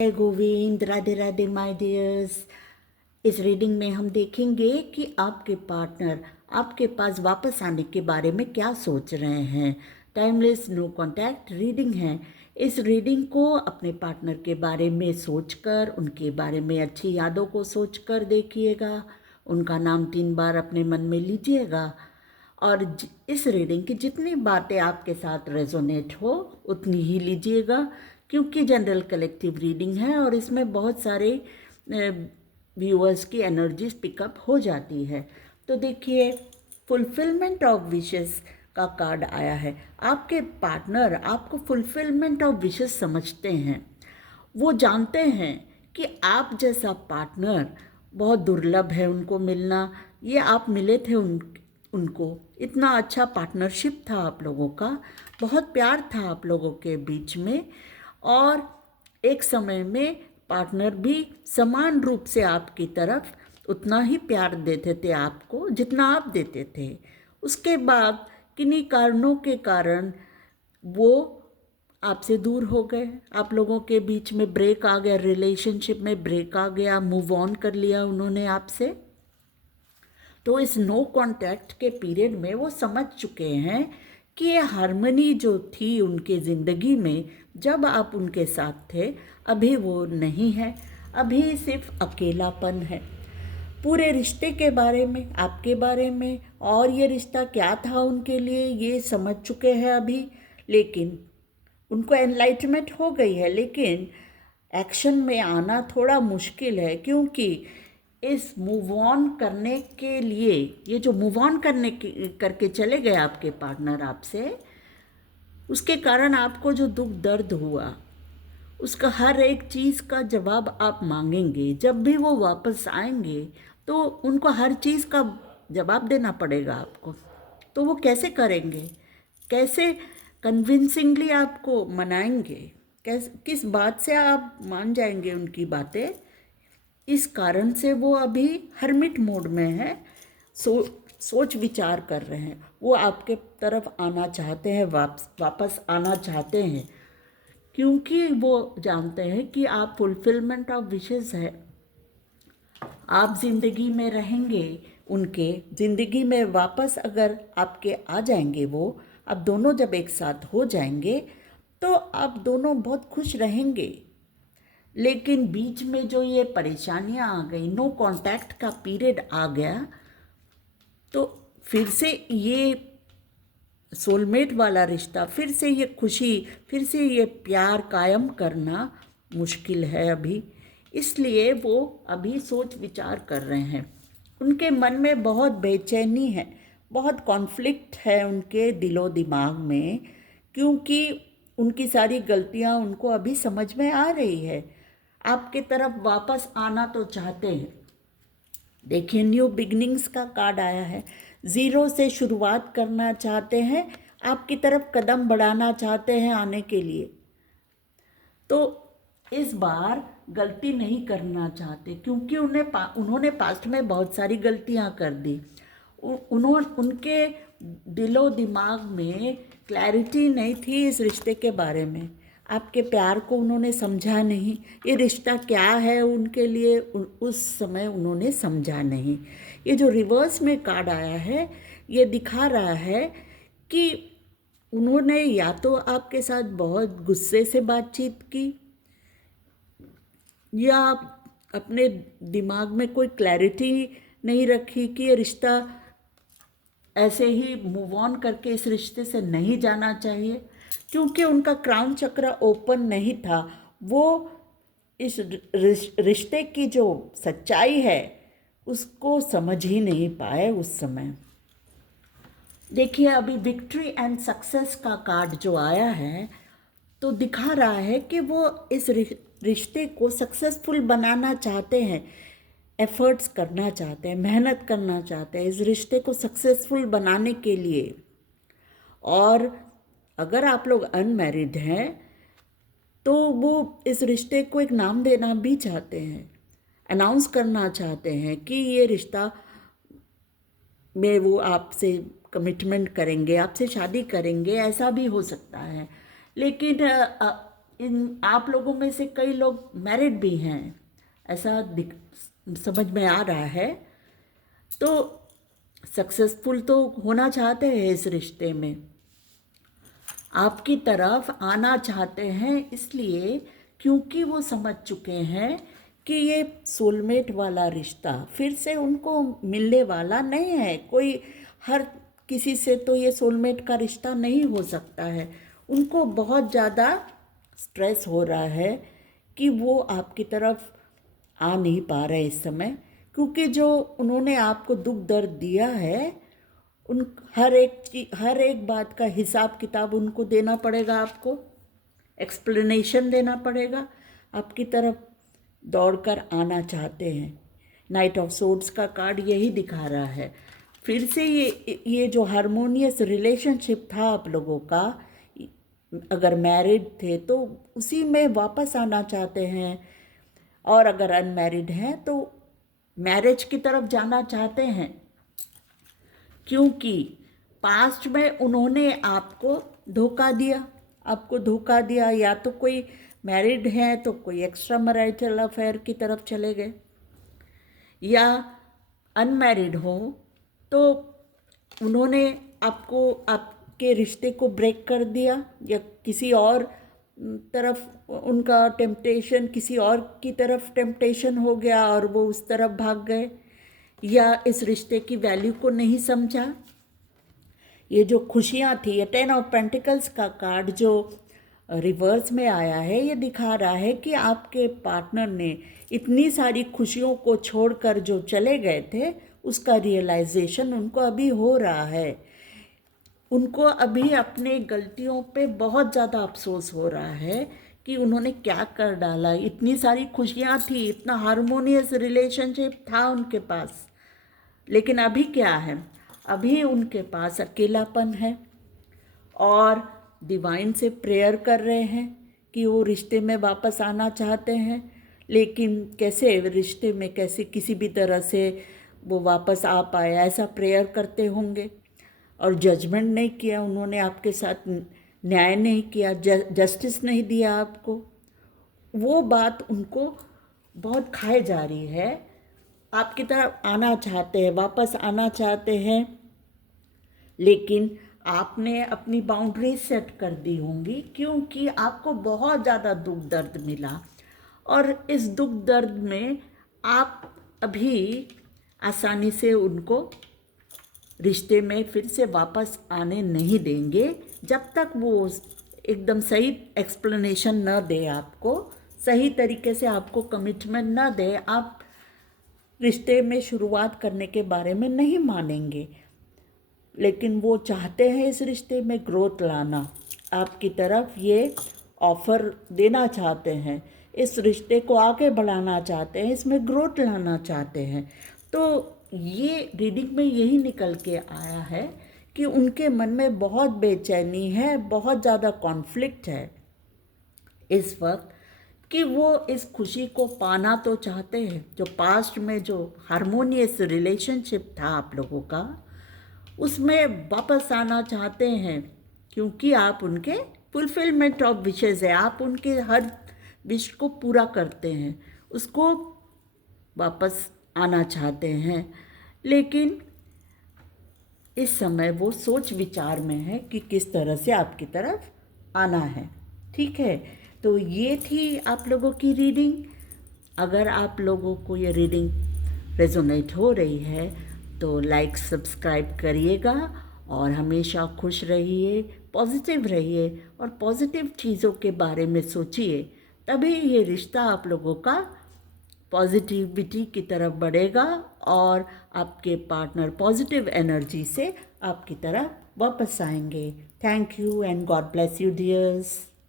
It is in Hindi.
जय गोविंद, राधे राधे माय डियर्स। इस रीडिंग में हम देखेंगे कि आपके पार्टनर आपके पास वापस आने के बारे में क्या सोच रहे हैं। टाइमलेस नो कांटेक्ट रीडिंग है। इस रीडिंग को अपने पार्टनर के बारे में सोचकर, उनके बारे में अच्छी यादों को सोचकर देखिएगा। उनका नाम 3 बार अपने मन में लीजिएगा और इस रीडिंग की जितनी बातें आपके साथ रेजोनेट हो उतनी ही लीजिएगा, क्योंकि जनरल कलेक्टिव रीडिंग है और इसमें बहुत सारे व्यूअर्स की एनर्जीज पिकअप हो जाती है। तो देखिए, फुलफिलमेंट ऑफ विशेस का कार्ड आया है। आपके पार्टनर आपको फुलफिलमेंट ऑफ विशेस समझते हैं। वो जानते हैं कि आप जैसा पार्टनर बहुत दुर्लभ है उनको मिलना। ये आप मिले थे उनको। इतना अच्छा पार्टनरशिप था आप लोगों का, बहुत प्यार था आप लोगों के बीच में। और एक समय में पार्टनर भी समान रूप से आपकी तरफ उतना ही प्यार देते थे आपको जितना आप देते थे। उसके बाद किन्हीं कारणों के कारण वो आपसे दूर हो गए। आप लोगों के बीच में ब्रेक आ गया, रिलेशनशिप में ब्रेक आ गया, मूव ऑन कर लिया उन्होंने आपसे। तो इस नो कांटेक्ट के पीरियड में वो समझ चुके हैं कि ये हार्मनी जो थी उनके ज़िंदगी में जब आप उनके साथ थे, अभी वो नहीं है। अभी सिर्फ अकेलापन है। पूरे रिश्ते के बारे में, आपके बारे में और ये रिश्ता क्या था उनके लिए, ये समझ चुके हैं अभी। लेकिन उनको एनलाइटमेंट हो गई है, लेकिन एक्शन में आना थोड़ा मुश्किल है, क्योंकि इस मूव ऑन करने के लिए, ये जो मूव ऑन करके चले गए आपके पार्टनर आपसे, उसके कारण आपको जो दुख दर्द हुआ उसका हर एक चीज़ का जवाब आप मांगेंगे। जब भी वो वापस आएंगे तो उनको हर चीज़ का जवाब देना पड़ेगा आपको। तो वो कैसे करेंगे, कैसे कन्विंसिंगली आपको मनाएंगे, किस बात से आप मान जाएंगे उनकी बातें। इस कारण से वो अभी हर्मिट मोड में है, सोच विचार कर रहे हैं। वो आपके तरफ आना चाहते हैं, वापस आना चाहते हैं, क्योंकि वो जानते हैं कि आप फुलफिलमेंट ऑफ विशेस है। आप जिंदगी में रहेंगे, उनके जिंदगी में वापस अगर आपके आ जाएंगे वो, आप दोनों जब एक साथ हो जाएंगे तो आप दोनों बहुत खुश रहेंगे। लेकिन बीच में जो ये परेशानियां आ गई, नो कांटेक्ट का पीरियड आ गया, तो फिर से ये सोलमेट वाला रिश्ता, फिर से ये खुशी, फिर से ये प्यार कायम करना मुश्किल है अभी। इसलिए वो अभी सोच विचार कर रहे हैं। उनके मन में बहुत बेचैनी है, बहुत कॉन्फ्लिक्ट है उनके दिलो दिमाग में, क्योंकि उनकी सारी गलतियां उनको अभी समझ में आ रही है। आपके तरफ वापस आना तो चाहते हैं। देखिए, न्यू बिगनिंग्स का कार्ड आया है। ज़ीरो से शुरुआत करना चाहते हैं, आपकी तरफ कदम बढ़ाना चाहते हैं आने के लिए। तो इस बार गलती नहीं करना चाहते, क्योंकि उन्होंने पास्ट में बहुत सारी गलतियां कर दी। उनके दिलो दिमाग में क्लैरिटी नहीं थी इस रिश्ते के बारे में। आपके प्यार को उन्होंने समझा नहीं, ये रिश्ता क्या है उनके लिए उस समय उन्होंने समझा नहीं। ये जो रिवर्स में कार्ड आया है, ये दिखा रहा है कि उन्होंने या तो आपके साथ बहुत गुस्से से बातचीत की, या अपने दिमाग में कोई क्लैरिटी नहीं रखी कि ये रिश्ता ऐसे ही मूव ऑन करके इस रिश्ते से नहीं जाना चाहिए, क्योंकि उनका क्राउन चक्र ओपन नहीं था। वो इस रिश्ते की जो सच्चाई है उसको समझ ही नहीं पाए उस समय। देखिए, अभी विक्ट्री एंड सक्सेस का कार्ड जो आया है, तो दिखा रहा है कि वो इस रिश्ते को सक्सेसफुल बनाना चाहते हैं, एफर्ट्स करना चाहते हैं, मेहनत करना चाहते हैं इस रिश्ते को सक्सेसफुल बनाने के लिए। और अगर आप लोग अनमैरिड हैं तो वो इस रिश्ते को एक नाम देना भी चाहते हैं, अनाउंस करना चाहते हैं कि ये रिश्ता में वो आपसे कमिटमेंट करेंगे, आपसे शादी करेंगे, ऐसा भी हो सकता है। लेकिन इन आप लोगों में से कई लोग मैरिड भी हैं, ऐसा समझ में आ रहा है। तो सक्सेसफुल तो होना चाहते हैं इस रिश्ते में, आपकी तरफ आना चाहते हैं, इसलिए क्योंकि वो समझ चुके हैं कि ये सोलमेट वाला रिश्ता फिर से उनको मिलने वाला नहीं है। कोई हर किसी से तो ये सोलमेट का रिश्ता नहीं हो सकता है। उनको बहुत ज़्यादा स्ट्रेस हो रहा है कि वो आपकी तरफ आ नहीं पा रहे इस समय, क्योंकि जो उन्होंने आपको दुख दर्द दिया है, उन हर एक बात का हिसाब किताब उनको देना पड़ेगा, आपको एक्सप्लेनेशन देना पड़ेगा। आपकी तरफ दौड़कर आना चाहते हैं। नाइट ऑफ सोर्ड्स का कार्ड यही दिखा रहा है। फिर से ये जो हारमोनियस रिलेशनशिप था आप लोगों का, अगर मैरिड थे तो उसी में वापस आना चाहते हैं, और अगर अनमैरिड हैं तो मैरिज की तरफ जाना चाहते हैं, क्योंकि पास्ट में उन्होंने आपको धोखा दिया। या तो कोई मैरिड है तो कोई एक्स्ट्रा मैरिटल अफेयर की तरफ चले गए, या अनमैरिड हो तो उन्होंने आपके रिश्ते को ब्रेक कर दिया, या किसी और तरफ उनका टेम्पटेशन, किसी और की तरफ टेम्पटेशन हो गया और वो उस तरफ भाग गए, या इस रिश्ते की वैल्यू को नहीं समझा। ये जो खुशियाँ थी, ये 10 ऑफ पेंटिकल्स का कार्ड जो रिवर्स में आया है, ये दिखा रहा है कि आपके पार्टनर ने इतनी सारी खुशियों को छोड़कर जो चले गए थे, उसका रियलाइजेशन उनको अभी हो रहा है। उनको अभी अपने गलतियों पे बहुत ज़्यादा अफसोस हो रहा है कि उन्होंने क्या कर डाला। इतनी सारी खुशियाँ थी, इतना हारमोनियस रिलेशनशिप था उनके पास, लेकिन अभी क्या है, अभी उनके पास अकेलापन है, और डिवाइन से प्रेयर कर रहे हैं कि वो रिश्ते में वापस आना चाहते हैं, लेकिन कैसे रिश्ते में कैसे किसी भी तरह से वो वापस आ पाए, ऐसा प्रेयर करते होंगे। और जजमेंट नहीं किया उन्होंने, आपके साथ न्याय नहीं किया, जस्टिस नहीं दिया आपको। वो बात उनको बहुत खाए जा रही है। आपकी तरफ आना चाहते हैं, वापस आना चाहते हैं, लेकिन आपने अपनी बाउंड्री सेट कर दी होंगी, क्योंकि आपको बहुत ज़्यादा दुख दर्द मिला, और इस दुख दर्द में आप अभी आसानी से उनको रिश्ते में फिर से वापस आने नहीं देंगे, जब तक वो एकदम सही एक्सप्लेनेशन न दे, आपको सही तरीके से आपको कमिटमेंट न दे, आप रिश्ते में शुरुआत करने के बारे में नहीं मानेंगे। लेकिन वो चाहते हैं इस रिश्ते में ग्रोथ लाना, आपकी तरफ ये ऑफ़र देना चाहते हैं, इस रिश्ते को आगे बढ़ाना चाहते हैं, इसमें ग्रोथ लाना चाहते हैं। तो ये रीडिंग में यही निकल के आया है कि उनके मन में बहुत बेचैनी है, बहुत ज़्यादा कॉन्फ्लिक्ट है इस वक्त, कि वो इस खुशी को पाना तो चाहते हैं। जो पास्ट में जो हारमोनियस रिलेशनशिप था आप लोगों का, उसमें वापस आना चाहते हैं, क्योंकि आप उनके फुलफिलमेंट ऑफ विशेज़ है, आप उनके हर विश को पूरा करते हैं, उसको वापस आना चाहते हैं। लेकिन इस समय वो सोच विचार में है कि किस तरह से आपकी तरफ आना है। ठीक है, तो ये थी आप लोगों की रीडिंग। अगर आप लोगों को ये रीडिंग रेजोनेट हो रही है तो लाइक सब्सक्राइब करिएगा, और हमेशा खुश रहिए, पॉजिटिव रहिए, और पॉजिटिव चीज़ों के बारे में सोचिए, तभी ये रिश्ता आप लोगों का पॉजिटिविटी की तरफ बढ़ेगा, और आपके पार्टनर पॉजिटिव एनर्जी से आपकी तरफ वापस आएंगे। Thank you and God bless you dears.